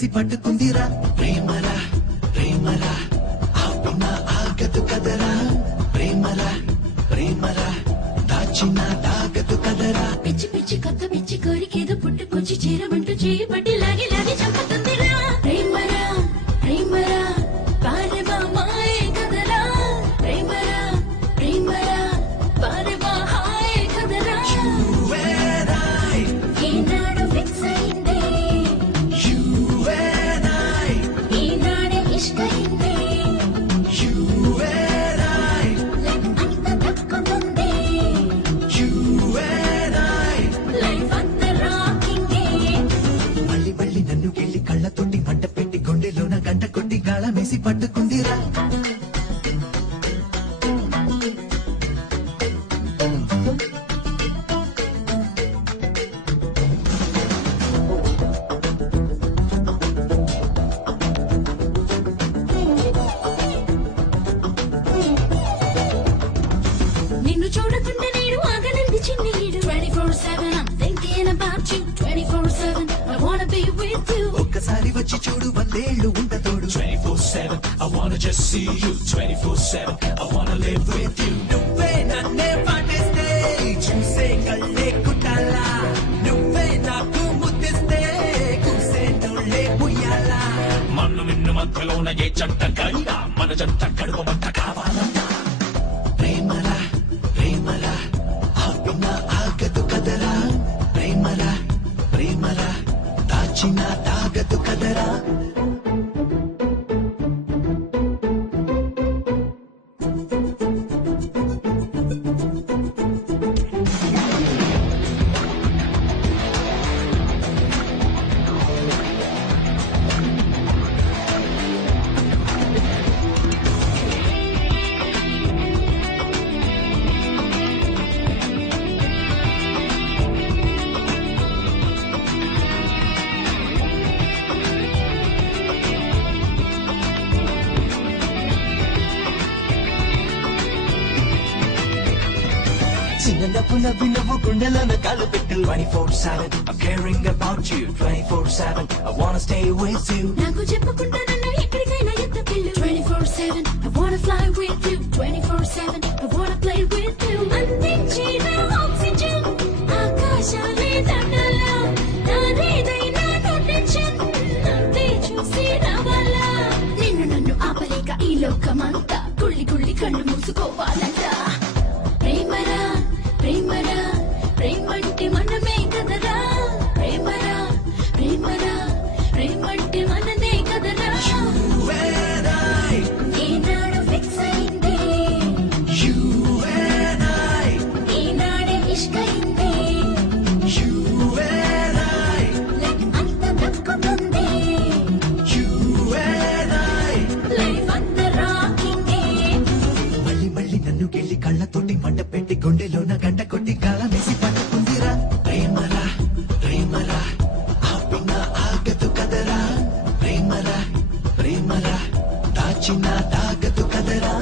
వేసి పట్టుకుందిరా ప్రేమరా ప్రేమరా ఆపిన ఆగదు కదరా ప్రేమరా ప్రేమరా దాచిన తాగదు కదరా పిచ్చి పిచ్చి కొత్త పిచ్చి కోరికేదో పుట్టుకొచ్చి చేరమంటూ చేయబట్టి లాగి లాగి చంపుతుందిరా ప్రేమరా ప్రేమరా పారవా మాయే కదరా ప్రేమరా ప్రేమరా పారవా హాయే కదరా ఈనాడు ఫిక్స్ అయింది ఈనాడే ఇష్టమైంది అంత దక్కుతుంది లైఫ్ అంత రాకింగే మళ్ళీ మళ్ళీ నన్ను గిల్లి కళ్ళతోటి మంట పెట్టి గుండెలోన గంట కొట్టి గాళమేసి పట్టుకుందిరా నిన్ను చూడకుండా నేను ఆగనంది చిన్నీడు 24/7 I'm thinking about you 24/7 I wanna be with you ఒక్కసారి వచ్చి చూడు వందేళ్లు ఉంట తోడు 24/7 I wanna just see you 24/7 I wanna live with you నువ్వే నన్నే పాటేస్తే చూసే కళ్ళే కుట్టాలా నువ్వే నాకు ముద్దిస్తే కూసే నుళ్ళే పుయ్యాలా మన్ను నిన్ను మధ్యలోన ఏ జంట గడియా మన జంట గడుపు మంట కావాలంట ప్రేమరా ప్రేమరా ఆపిన ఆగదు కదరా ప్రేమరా ప్రేమరా దాచిన తాగదు కదరా చిన్నపు నవ్వి నువ్వు గుండెలోన కాలు పెట్టు 24/7 I'm caring about you 24/7 I wanna stay with you నాకు చెప్పకుండా నన్ను ఎక్కడికైనా ఎత్తుకెళ్ళు 24/7 I wanna fly with you 24/7 I wanna play with you అందించిన ఆక్సిజన్ ఆకాశాలే దండలా నాదేదైనా టెన్షన్ అంతే చూసి రావాలా నిన్ను నన్ను ఆపలేక ఈ లోకమంతా గుళ్ళి గుళ్ళి కళ్ళు మూసుకోవాలంట ప్రేమరా ప్రేమరా ప్రేమంటే మనమే కదరా ప్రేమరా ప్రేమరా ప్రేమంటే మనదే కదరా ఈనాడు ఫిక్స్ అయింది ఈనాడే ఇష్టమైంది అంత దక్కుతుంది లైఫ్ అంత రాకింగే మళ్ళీ మళ్ళీ నన్ను గిల్లి కళ్ళతోటి మంట పెట్టి గుండెలోన గంట కొట్టి గాళమేసి పట్టుకుందిరా ప్రేమరా ప్రేమరా ఆపిన ఆగదు కదరా ప్రేమరా ప్రేమరా దాచిన తాగదు కదరా